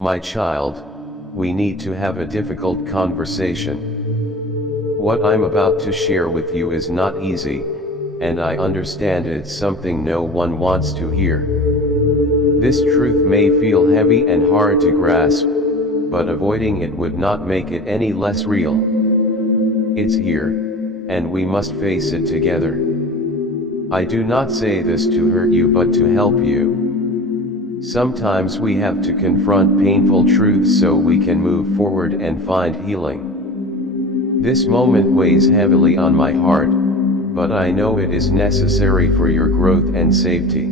My child, we need to have a difficult conversation. What I'm about to share with you is not easy, and I understand it's something no one wants to hear. This truth may feel heavy and hard to grasp, but avoiding it would not make it any less real. It's here, and we must face it together. I do not say this to hurt you but to help you. Sometimes we have to confront painful truths so we can move forward and find healing. This moment weighs heavily on my heart, but I know it is necessary for your growth and safety.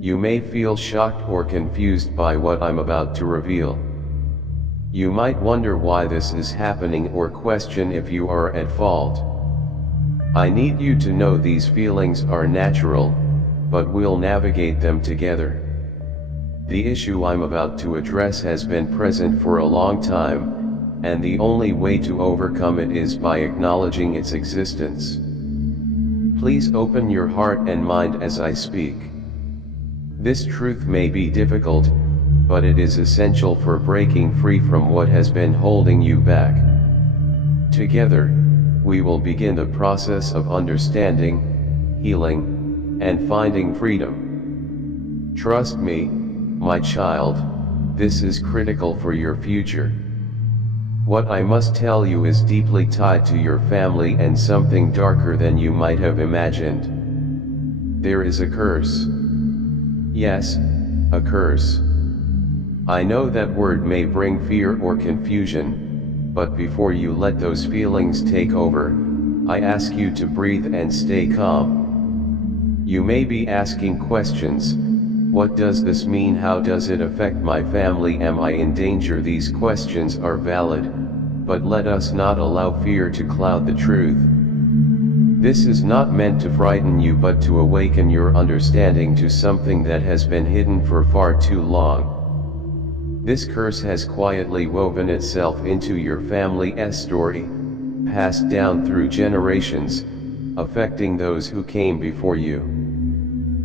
You may feel shocked or confused by what I'm about to reveal. You might wonder why this is happening or question if you are at fault. I need you to know these feelings are natural, but we'll navigate them together. The issue I'm about to address has been present for a long time, and the only way to overcome it is by acknowledging its existence. Please open your heart and mind as I speak. This truth may be difficult, but it is essential for breaking free from what has been holding you back. Together, we will begin the process of understanding, healing, and finding freedom. Trust me, my child, this is critical for your future. What I must tell you is deeply tied to your family and something darker than you might have imagined. There is a curse. Yes, a curse. I know that word may bring fear or confusion, but before you let those feelings take over, I ask you to breathe and stay calm. You may be asking questions. What does this mean? How does it affect my family? Am I in danger? These questions are valid, but let us not allow fear to cloud the truth. This is not meant to frighten you but to awaken your understanding to something that has been hidden for far too long. This curse has quietly woven itself into your family's story, passed down through generations, affecting those who came before you.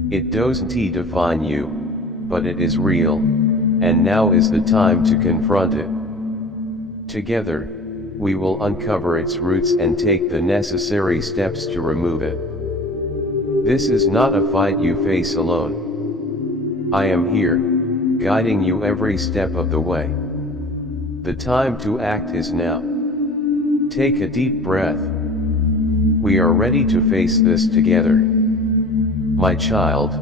It doesn't define you, but it is real, and now is the time to confront it. Together, we will uncover its roots and take the necessary steps to remove it. This is not a fight you face alone. I am here, guiding you every step of the way. The time to act is now. Take a deep breath. We are ready to face this together. My child,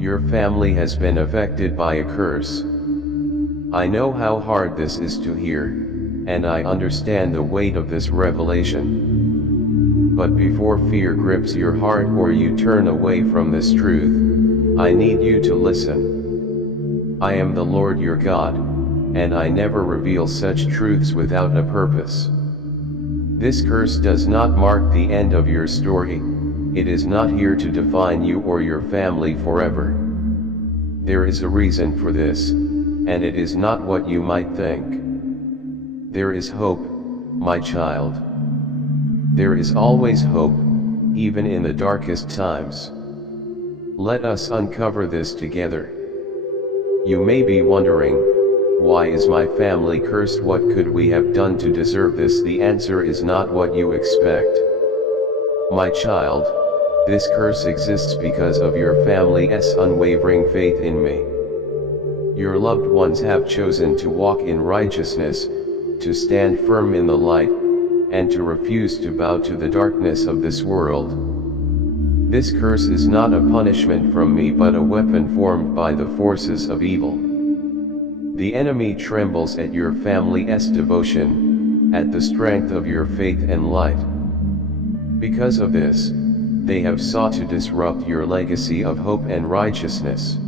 your family has been affected by a curse. I know how hard this is to hear, and I understand the weight of this revelation. But before fear grips your heart or you turn away from this truth, I need you to listen. I am the Lord your God, and I never reveal such truths without a purpose. This curse does not mark the end of your story. It is not here to define you or your family forever. There is a reason for this, and it is not what you might think. There is hope, my child. There is always hope, even in the darkest times. Let us uncover this together. You may be wondering, why is my family cursed? What could we have done to deserve this? The answer is not what you expect. My child, this curse exists because of your family's unwavering faith in me. Your loved ones have chosen to walk in righteousness, to stand firm in the light, and to refuse to bow to the darkness of this world. This curse is not a punishment from me but a weapon formed by the forces of evil. The enemy trembles at your family's devotion, at the strength of your faith and light. Because of this, they have sought to disrupt your legacy of hope and righteousness.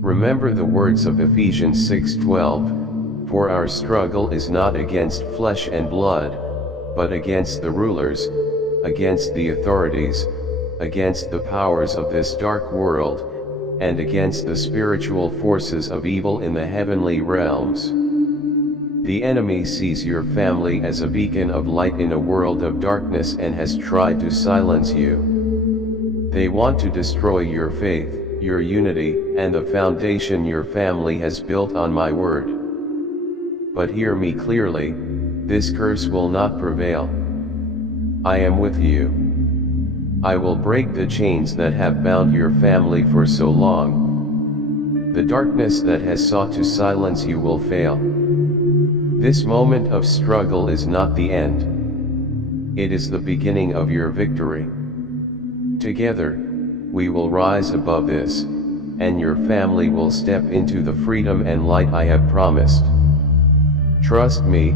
Remember the words of Ephesians 6:12, for our struggle is not against flesh and blood, but against the rulers, against the authorities, against the powers of this dark world, and against the spiritual forces of evil in the heavenly realms. The enemy sees your family as a beacon of light in a world of darkness and has tried to silence you. They want to destroy your faith, your unity, and the foundation your family has built on my word. But hear me clearly, this curse will not prevail. I am with you. I will break the chains that have bound your family for so long. The darkness that has sought to silence you will fail. This moment of struggle is not the end. It is the beginning of your victory. Together, we will rise above this, and your family will step into the freedom and light I have promised. Trust me,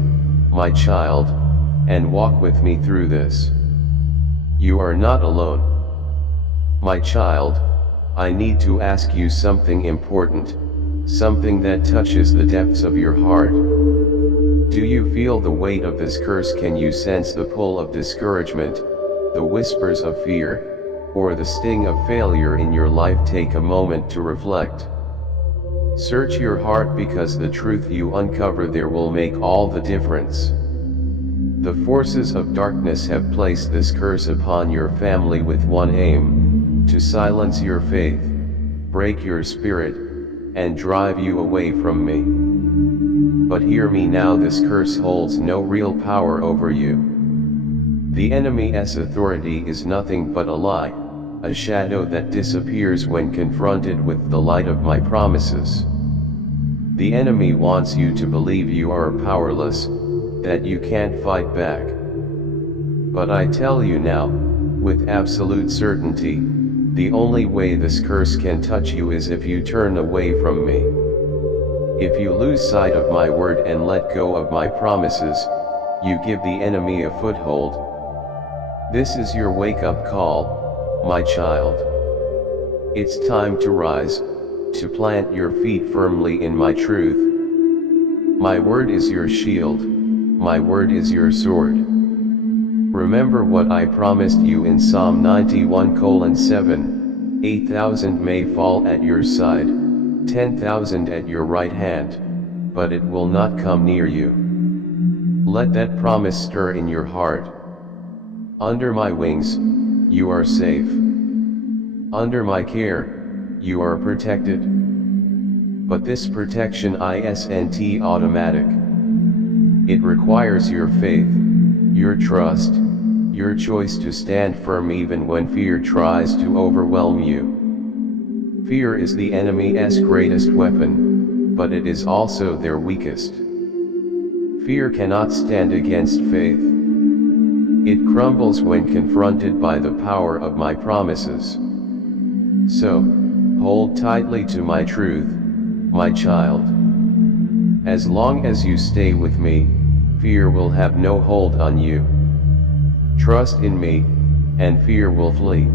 my child, and walk with me through this. You are not alone. My child, I need to ask you something important, something that touches the depths of your heart. Do you feel the weight of this curse? Can you sense the pull of discouragement, the whispers of fear, or the sting of failure in your life? Take a moment to reflect. Search your heart, because the truth you uncover there will make all the difference. The forces of darkness have placed this curse upon your family with one aim: to silence your faith, break your spirit, and drive you away from me. But hear me now, this curse holds no real power over you. The enemy's authority is nothing but a lie, a shadow that disappears when confronted with the light of my promises. The enemy wants you to believe you are powerless, that you can't fight back. But I tell you now, with absolute certainty, the only way this curse can touch you is if you turn away from me. If you lose sight of my word and let go of my promises, you give the enemy a foothold. This is your wake-up call, my child. It's time to rise, to plant your feet firmly in my truth. My word is your shield, my word is your sword. Remember what I promised you in Psalm 91:7, 8,000 may fall at your side, 10,000 at your right hand, but it will not come near you. Let that promise stir in your heart. Under my wings, you are safe. Under my care, you are protected. But this protection isn't automatic. It requires your faith, your trust, your choice to stand firm even when fear tries to overwhelm you. Fear is the enemy's greatest weapon, but it is also their weakest. Fear cannot stand against faith. It crumbles when confronted by the power of my promises. So, hold tightly to my truth, my child. As long as you stay with me, fear will have no hold on you. Trust in me, and fear will flee.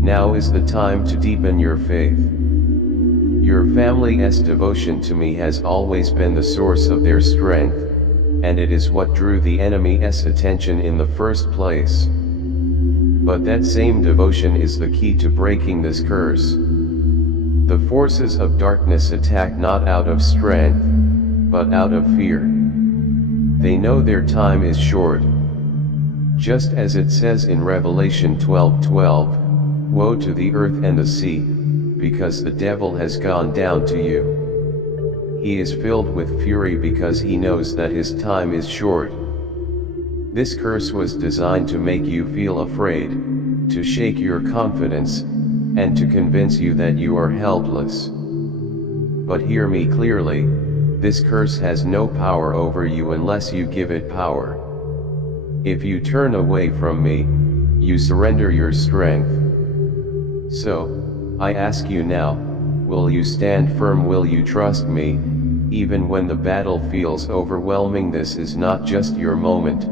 Now is the time to deepen your faith. Your family's devotion to me has always been the source of their strength, and it is what drew the enemy's attention in the first place. But that same devotion is the key to breaking this curse. The forces of darkness attack not out of strength, but out of fear. They know their time is short. Just as it says in Revelation 12:12, "Woe to the earth and the sea, because the devil has gone down to you. He is filled with fury because he knows that his time is short." This curse was designed to make you feel afraid, to shake your confidence, and to convince you that you are helpless. But hear me clearly, this curse has no power over you unless you give it power. If you turn away from me, you surrender your strength. So, I ask you now, will you stand firm? Will you trust me, even when the battle feels overwhelming? This is not just your moment,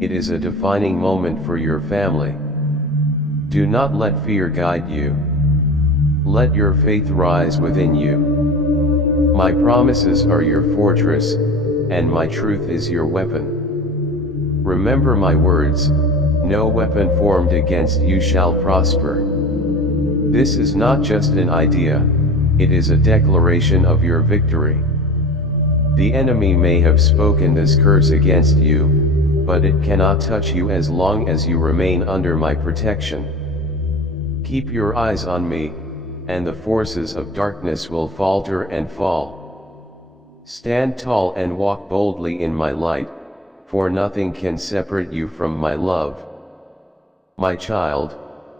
it is a defining moment for your family. Do not let fear guide you. Let your faith rise within you. My promises are your fortress, and my truth is your weapon. Remember my words, no weapon formed against you shall prosper. This is not just an idea, it is a declaration of your victory. The enemy may have spoken this curse against you, but it cannot touch you as long as you remain under my protection. Keep your eyes on me, and the forces of darkness will falter and fall. Stand tall and walk boldly in my light, for nothing can separate you from my love. My child,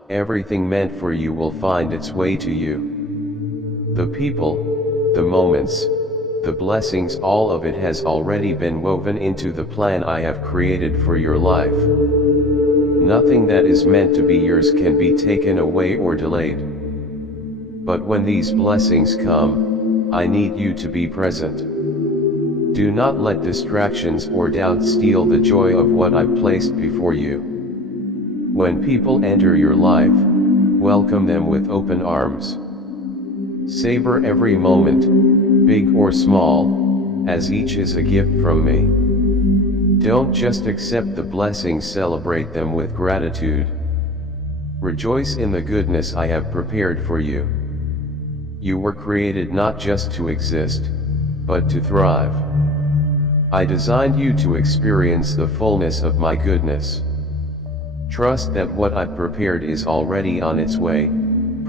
everything meant for you will find its way to you. The people, the moments, the blessings, all of it has already been woven into the plan I have created for your life. Nothing that is meant to be yours can be taken away or delayed. But when these blessings come, I need you to be present. Do not let distractions or doubt steal the joy of what I've placed before you. When people enter your life, welcome them with open arms. Savor every moment, big or small, as each is a gift from me. Don't just accept the blessings, celebrate them with gratitude. Rejoice in the goodness I have prepared for you. You were created not just to exist, but to thrive. I designed you to experience the fullness of my goodness. Trust that what I've prepared is already on its way,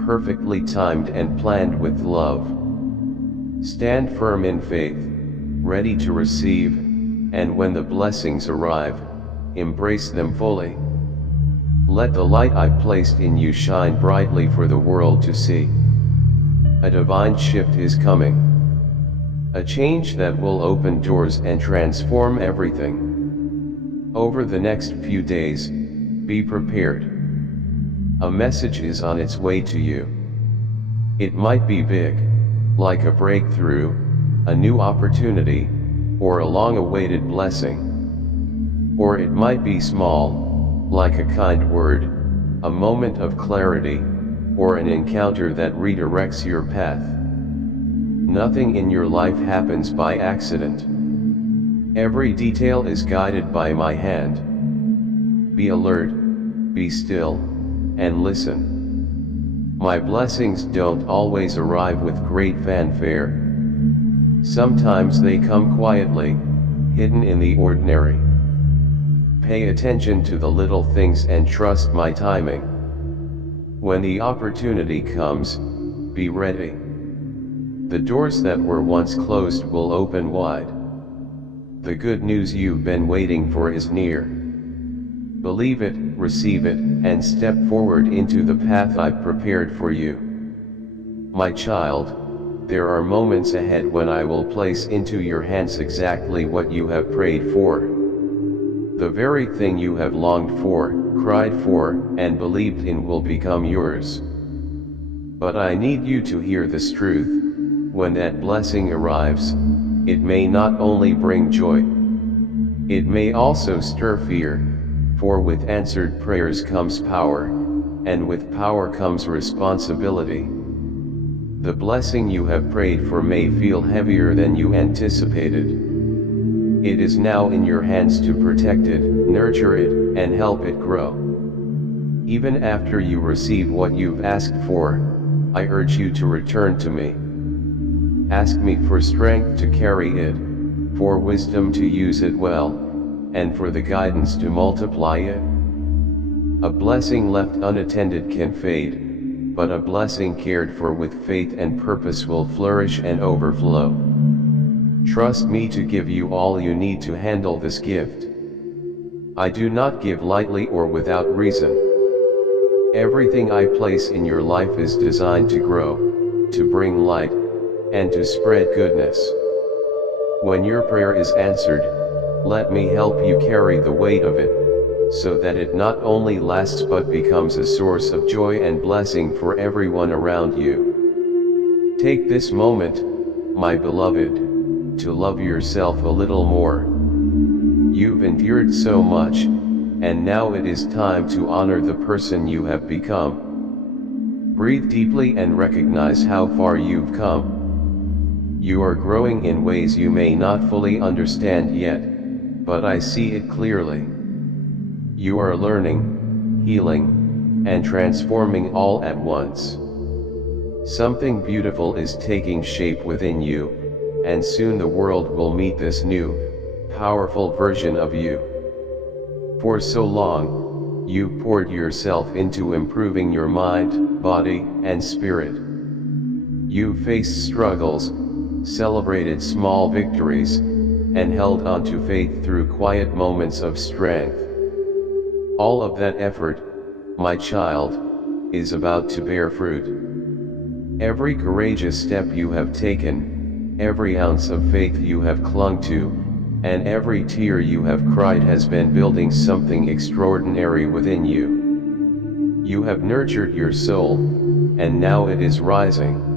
perfectly timed and planned with love. Stand firm in faith, ready to receive, and when the blessings arrive, embrace them fully. Let the light I've placed in you shine brightly for the world to see. A divine shift is coming. A change that will open doors and transform everything. Over the next few days, be prepared. A message is on its way to you. It might be big, like a breakthrough, a new opportunity, or a long-awaited blessing. Or it might be small, like a kind word, a moment of clarity, or an encounter that redirects your path. Nothing in your life happens by accident. Every detail is guided by my hand. Be alert, be still, and listen. My blessings don't always arrive with great fanfare. Sometimes they come quietly, hidden in the ordinary. Pay attention to the little things and trust my timing. When the opportunity comes, be ready. The doors that were once closed will open wide. The good news you've been waiting for is near. Believe it, receive it, and step forward into the path I've prepared for you. My child, there are moments ahead when I will place into your hands exactly what you have prayed for. The very thing you have longed for, cried for, and believed in will become yours. But I need you to hear this truth: when that blessing arrives, it may not only bring joy, it may also stir fear. For with answered prayers comes power, and with power comes responsibility. The blessing you have prayed for may feel heavier than you anticipated. It is now in your hands to protect it, nurture it, and help it grow. Even after you receive what you've asked for, I urge you to return to me. Ask me for strength to carry it, for wisdom to use it well, and for the guidance to multiply it. A blessing left unattended can fade, but a blessing cared for with faith and purpose will flourish and overflow. Trust me to give you all you need to handle this gift. I do not give lightly or without reason. Everything I place in your life is designed to grow, to bring light, and to spread goodness. When your prayer is answered, let me help you carry the weight of it, so that it not only lasts but becomes a source of joy and blessing for everyone around you. Take this moment, my beloved, to love yourself a little more. You've endured so much, and now it is time to honor the person you have become. Breathe deeply and recognize how far you've come. You are growing in ways you may not fully understand yet, but I see it clearly. You are learning, healing, and transforming all at once. Something beautiful is taking shape within you, and soon the world will meet this new, powerful version of you. For so long, you poured yourself into improving your mind, body, and spirit. You faced struggles, celebrated small victories, and held on to faith through quiet moments of strength. All of that effort, my child, is about to bear fruit. Every courageous step you have taken, every ounce of faith you have clung to, and every tear you have cried has been building something extraordinary within you. You have nurtured your soul, and now it is rising.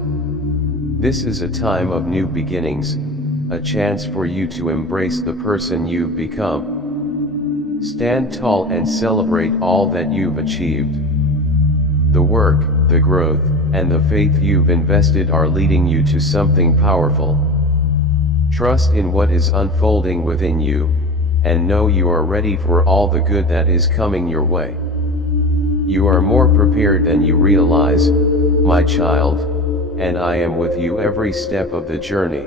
This is a time of new beginnings, a chance for you to embrace the person you've become. Stand tall and celebrate all that you've achieved. The work, the growth, and the faith you've invested are leading you to something powerful. Trust in what is unfolding within you, and know you are ready for all the good that is coming your way. You are more prepared than you realize, my child, and I am with you every step of the journey.